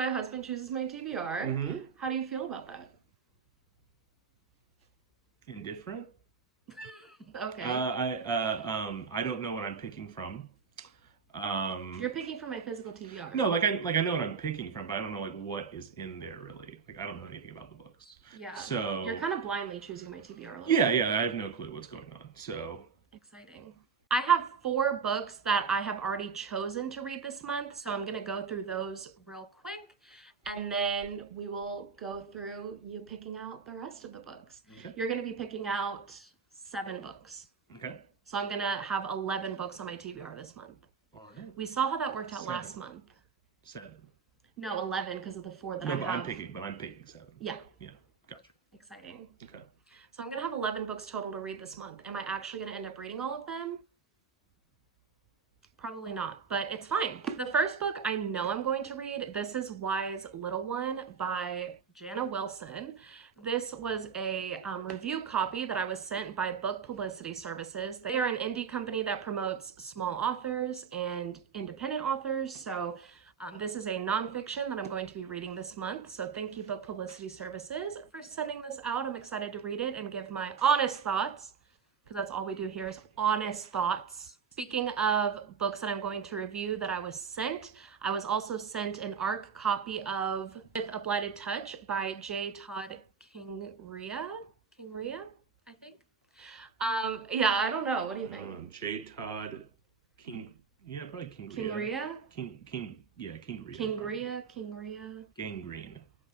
my husband chooses my TBR. Mm-hmm. How do you feel about that? Indifferent. Okay. I don't know what I'm picking from. You're picking from my physical TBR. No, like I know what I'm picking from, but I don't know like what is in there really. Like I don't know anything about the books. Yeah. So you're kind of blindly choosing my TBR a little yeah, bit. yeah. I have no clue what's going on. So exciting. I have 4 books that I have already chosen to read this month, so I'm gonna go through those real quick, and then we will go through you picking out the rest of the books. Okay. You're gonna be picking out 7 books. Okay. So I'm gonna have 11 books on my TBR this month. All right. We saw how that worked out 7. last month. 7. No, 11 because of the 4 that no, I but have. I'm picking 7. Yeah. Yeah. Gotcha. Exciting. Okay. So I'm gonna have 11 books total to read this month. Am I actually gonna end up reading all of them? Probably not, but it's fine. The first book I know I'm going to read, this is Wise Little One by Jana Wilson. This was a review copy that I was sent by Book Publicity Services. They are an indie company that promotes small authors and independent authors. So this is a nonfiction that I'm going to be reading this month. So thank you, Book Publicity Services, for sending this out. I'm excited to read it and give my honest thoughts, because that's all we do here is honest thoughts. Speaking of books that I'm going to review that I was also sent an ARC copy of With a Blighted Touch by J. Todd Kingria, I think. Yeah, I don't know. What do you think? J. Todd King. Yeah, probably Kingria. Kingria.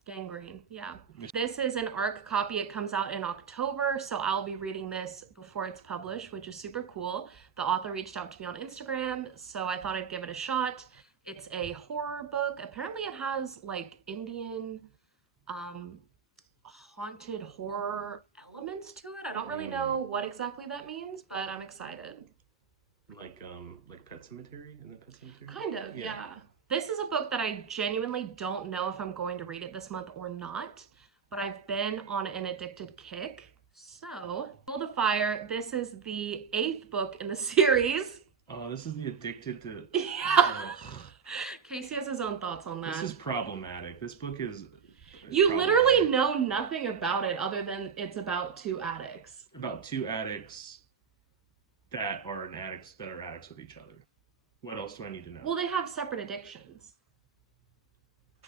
Gangrene, yeah. This is an ARC copy. It comes out in October, so I'll be reading this before it's published, which is super cool. The author reached out to me on Instagram, so I thought I'd give it a shot. It's a horror book. Apparently it has like Indian haunted horror elements to it. I don't really know what exactly that means, but I'm excited. Like Pet Sematary? In the Pet Sematary? Kind of, yeah. This is a book that I genuinely don't know if I'm going to read it this month or not, but I've been on an addicted kick. So, Fuel the Fire, this is the 8th book in the series. Oh, this is the Addicted to... Yeah. Casey has his own thoughts on that. This is problematic. This book is... You literally know nothing about it other than it's about 2 addicts. About 2 addicts that are addicts with each other. What else do I need to know? Well, they have separate addictions.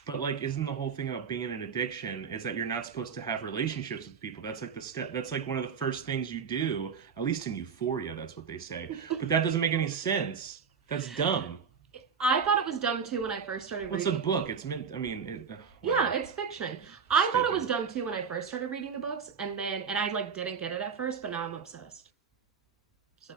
But like, isn't the whole thing about being in an addiction is that you're not supposed to have relationships with people? That's like the step. That's like one of the first things you do. At least in Euphoria, that's what they say. But that doesn't make any sense. That's dumb. I thought it was dumb too when I first started reading. It's a book. It's meant. I mean. Yeah, it's fiction. I thought it was dumb too when I first started reading the books, and I like didn't get it at first, but now I'm obsessed. So,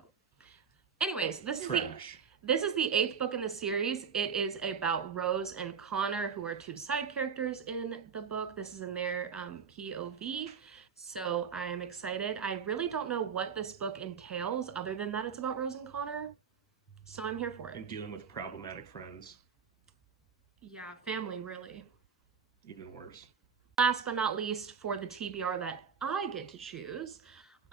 anyways, this is the 8th book in the series. It is about Rose and Connor, who are 2 side characters in the book. This is in their POV. So I'm excited. I really don't know what this book entails other than that it's about Rose and Connor. So I'm here for it. And dealing with problematic friends. Yeah, family, really. Even worse. Last but not least, for the TBR that I get to choose,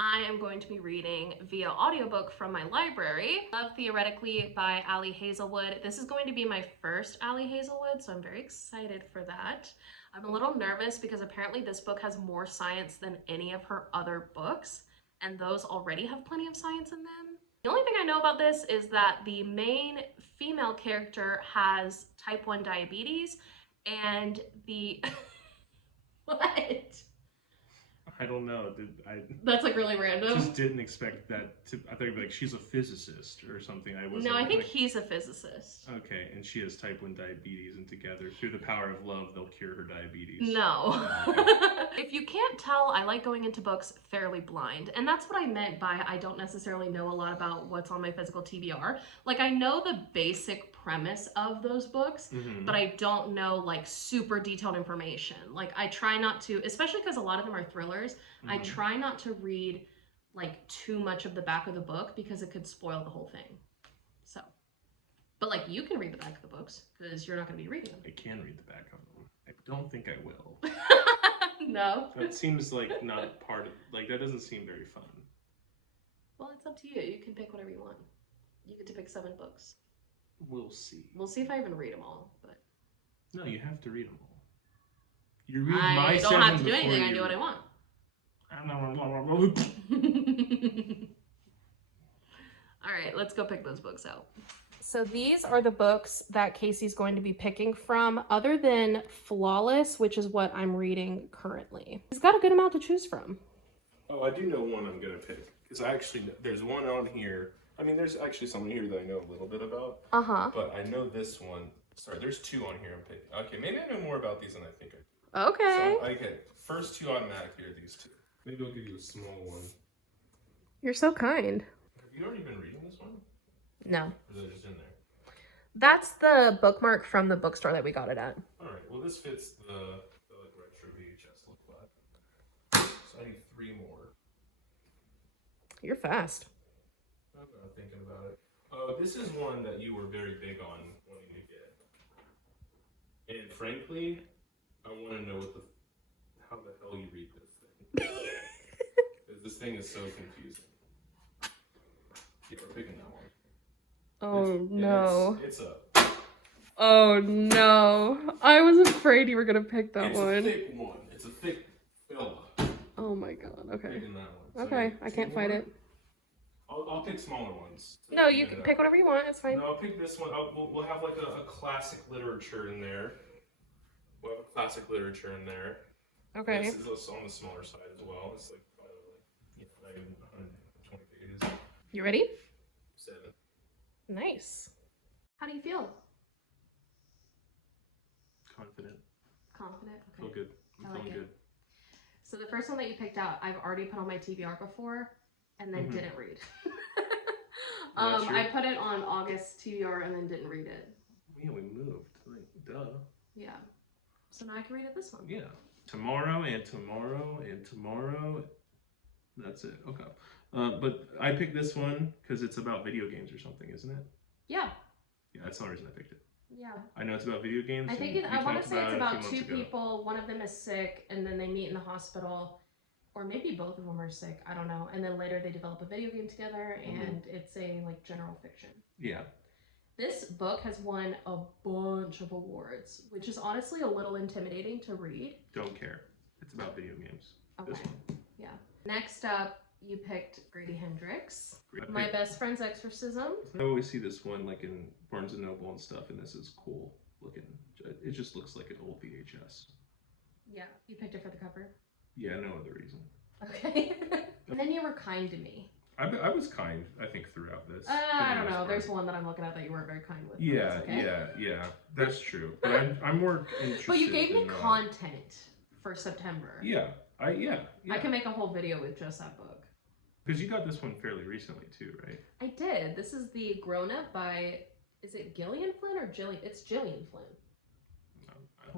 I am going to be reading via audiobook from my library, Love Theoretically by Ali Hazelwood. This is going to be my first Ali Hazelwood, so I'm very excited for that. I'm a little nervous because apparently this book has more science than any of her other books, and those already have plenty of science in them. The only thing I know about this is that the main female character has type 1 diabetes, and the... What? I don't know. That's like really random. Just didn't expect that to. I thought you'd be like, she's a physicist or something. No, I think he's a physicist. Okay, and she has type 1 diabetes, and together, through the power of love, they'll cure her diabetes. No. If you can't tell, I like going into books fairly blind. And that's what I meant by I don't necessarily know a lot about what's on my physical TBR. Like, I know the basic premise of those books, but I don't know, like, super detailed information. Like, I try not to, especially because a lot of them are thrillers, I try not to read, like, too much of the back of the book because it could spoil the whole thing. So, but, like, you can read the back of the books because you're not going to be reading them. I can read the back of them. I don't think I will. No. That seems like not part of, like, that doesn't seem very fun. Well, it's up to you. You can pick whatever you want. You get to pick 7 books. We'll see. We'll see if I even read them all, but No, you have to read them all. You read my I don't seven have to do before anything. I you do what I read- want. All right, let's go pick those books out. So these are the books that Casey's going to be picking from, other than Flawless, which is what I'm reading currently. He's got a good amount to choose from. Oh, I do know one I'm gonna pick because there's one on here. I mean, there's actually someone here that I know a little bit about. But I know this one. Sorry, there's two on here I'm picking. Okay, maybe I know more about these than I think I do. Okay. So I get first two automatically are these two. Maybe I'll give you a small one. You're so kind. Have you already been reading this one? No. Or is it just in there? That's the bookmark from the bookstore that we got it at. Alright, well this fits the like retro VHS look vibe. So I need three more. You're fast. I'm not thinking about it. Oh, this is one that you were very big on wanting to get. And frankly, I want to know how the hell you read this thing. Because this thing is so confusing. Yeah, we're picking that one. Oh no. It's a Oh no. I was afraid you were gonna pick that it's one. a thick one. It's a thick fella. Oh my god. Okay. Picking that one. Okay, I can't fight it. I'll pick smaller ones. No, you can pick whatever you want. It's fine. No, I'll pick this one. We'll have like a classic literature in there. We'll have a classic literature in there. Okay. This is on the smaller side as well. It's like not even 120 pages. You ready? 7. Nice. How do you feel? Confident. Confident? Okay. Feel good. I'm I like feeling it. So the first one that you picked out, I've already put on my TBR before and then didn't read. I put it on August TBR and then didn't read it. Yeah, we moved. Like, duh. Yeah. So now I can read it this one. Yeah. Tomorrow and tomorrow and tomorrow. That's it. Okay. But I picked this one because it's about video games or something, isn't it? Yeah. Yeah, that's the only reason I picked it. Yeah. I know it's about video games. I think I want to say it's about two people. One of them is sick, and then they meet in the hospital, or maybe both of them are sick. I don't know. And then later they develop a video game together, and it's a like general fiction. Yeah. This book has won a bunch of awards, which is honestly a little intimidating to read. Don't care. It's about video games. Okay. This one. Yeah. Next up, you picked Grady Hendrix. My Best Friend's Exorcism. I always see this one like in Barnes and Noble and stuff, and this is cool looking. It just looks like an old VHS. Yeah, you picked it for the cover. Yeah, no other reason. Okay. And then you were kind to me. I was kind, I think, throughout this. I don't know. There's one that I'm looking at that you weren't very kind with. Yeah, okay. yeah. That's true. But I'm more interested. But you gave me content for September. Yeah. I can make a whole video with just that book. Because you got this one fairly recently too, right? I did. This is the Grown Up by, is it Gillian Flynn or Jillian? It's Gillian Flynn.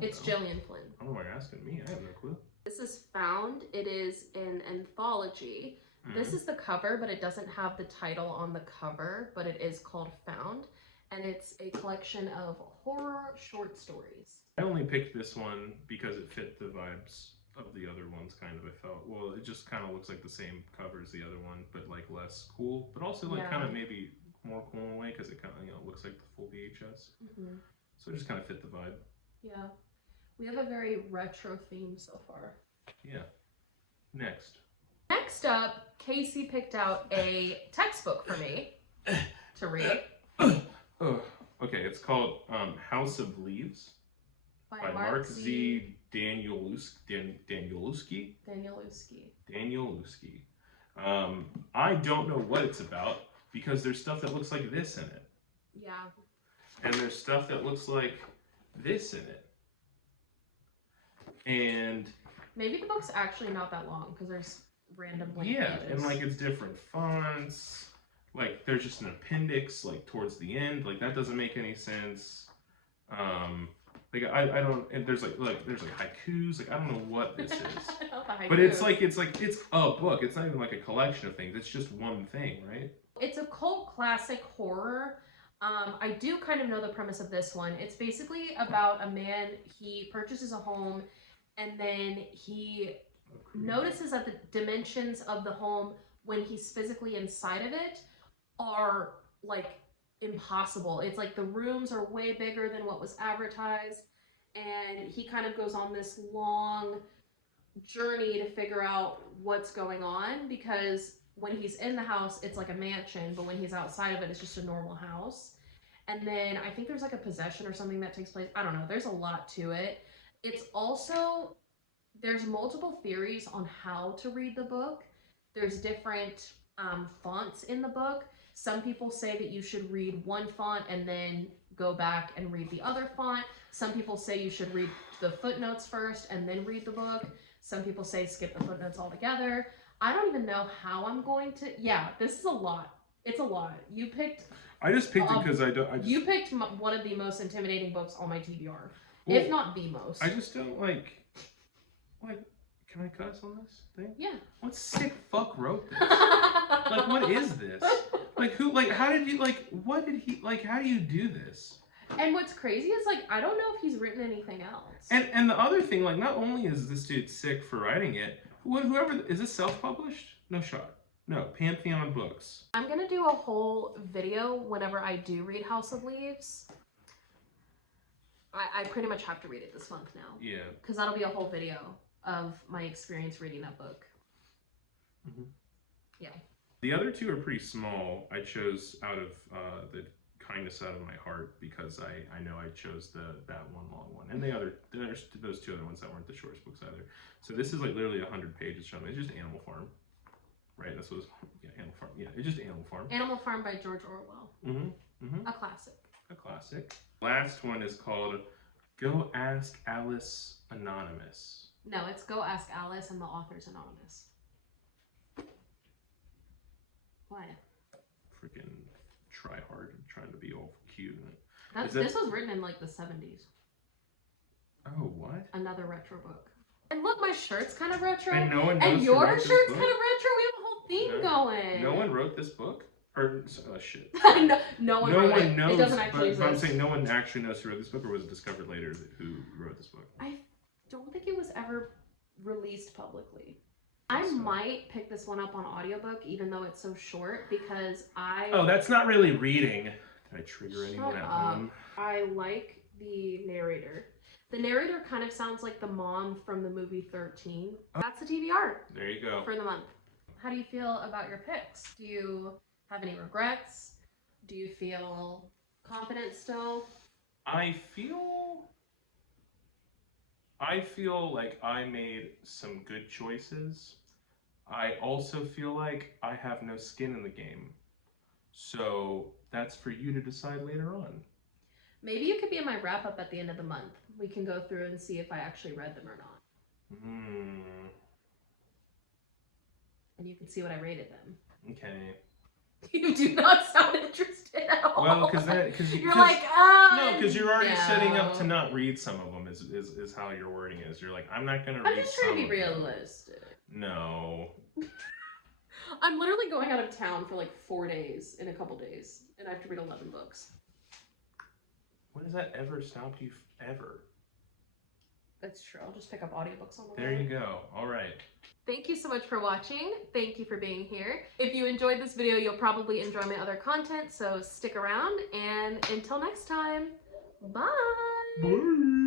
It's Gillian Flynn. I don't know why you're asking me. I have no clue. This is Found. It is an anthology. This is the cover, but it doesn't have the title on the cover, but it is called Found. And it's a collection of horror short stories. I only picked this one because it fit the vibes of the other ones, kind of. I felt, well, it just kind of looks like the same cover as the other one, but like less cool, but also like kind of maybe more cool in a way because it kind of looks like the full VHS. So it just kind of fit the vibe. Yeah, we have a very retro theme so far. Yeah. Next up, Casey picked out a textbook for me to read. Okay, it's called House of Leaves by Mark Z. Danielewski. I don't know what it's about because there's stuff that looks like this in it. Yeah. And there's stuff that looks like this in it. And maybe the book's actually not that long because there's random blank pages. And like it's different fonts. Like there's just an appendix like towards the end. Like that doesn't make any sense. Like I don't, and there's like haikus. Like I don't know what this is. But it's a book. It's not even like a collection of things. It's just one thing, right? It's a cult classic horror. I do kind of know the premise of this one. It's basically about a man. He purchases a home, and then he notices that the dimensions of the home when he's physically inside of it are like impossible. It's like the rooms are way bigger than what was advertised, and he kind of goes on this long journey to figure out what's going on, because when he's in the house it's like a mansion, but when he's outside of it it's just a normal house. And then I think there's like a possession or something that takes place. I don't know, there's a lot to it. It's also, there's multiple theories on how to read the book. There's different fonts in the book. Some people say that you should read one font and then go back and read the other font. Some people say you should read the footnotes first and then read the book. Some people say skip the footnotes altogether. I don't even know how I'm going to. Yeah, this is a lot. It's a lot. You picked. I just picked it because You picked one of the most intimidating books on my TBR, well, if not the most. I just don't like. Can I cuss on this thing? Yeah. What sick fuck wrote this? Like, what is this? Like, who? Like, how did you? Like, what did he? Like, how do you do this? And what's crazy is, like, I don't know if he's written anything else. And the other thing, like, not only is this dude sick for writing it, whoever is this self-published? No shot. No, Pantheon Books. I'm gonna do a whole video whenever I do read House of Leaves. I pretty much have to read it this month now. Yeah. Because that'll be a whole video of my experience reading that book. Mm-hmm. Yeah. The other two are pretty small. I chose out of the kindness out of my heart because I know I chose that one long one, and there's those two other ones that weren't the shortest books either. So this is like literally 100 pages. From it's just Animal Farm, right? That's what Animal Farm. Yeah, it's just Animal Farm. Animal Farm by George Orwell. Mm-hmm. Mm-hmm. A classic. A classic. Last one is called Go Ask Alice Anonymous. No, it's Go Ask Alice and the author's anonymous. What? Freaking try hard, trying to be all cute. This was written in like the 70s. Oh, what? Another retro book. And look, my shirt's kind of retro. And no one knows and who your wrote this shirt's book? kind of retro. We have a whole theme going. No one wrote this book? Or, shit. no one knows. It doesn't actually but I'm exist. saying no one actually knows who wrote this book, or was it discovered later who wrote this book? I don't think it was ever released publicly. I might pick this one up on audiobook, even though it's so short, because Oh, that's not really reading. Did I trigger anyone at up. home? I like the narrator. The narrator kind of sounds like the mom from the movie 13. That's the TBR There you go. for the month. How do you feel about your picks? Do you have any regrets? Do you feel confident still? I feel like I made some good choices. I also feel like I have no skin in the game. So that's for you to decide later on. Maybe you could be in my wrap up at the end of the month. We can go through and see if I actually read them or not. And you can see what I rated them. Okay. You do not sound interested at all. Well, because you're like, oh. No, because you're already setting up to not read some of them. Is how your wording is. You're like, I'm not gonna read. I'm just trying to be realistic. No. I'm literally going out of town for like 4 days in a couple days, and I have to read 11 books. When has that ever stopped you ever? That's true. I'll just pick up audiobooks on the There way. you go. All right. Thank you so much for watching. Thank you for being here. If you enjoyed this video, you'll probably enjoy my other content, so stick around, and until next time, bye! Bye!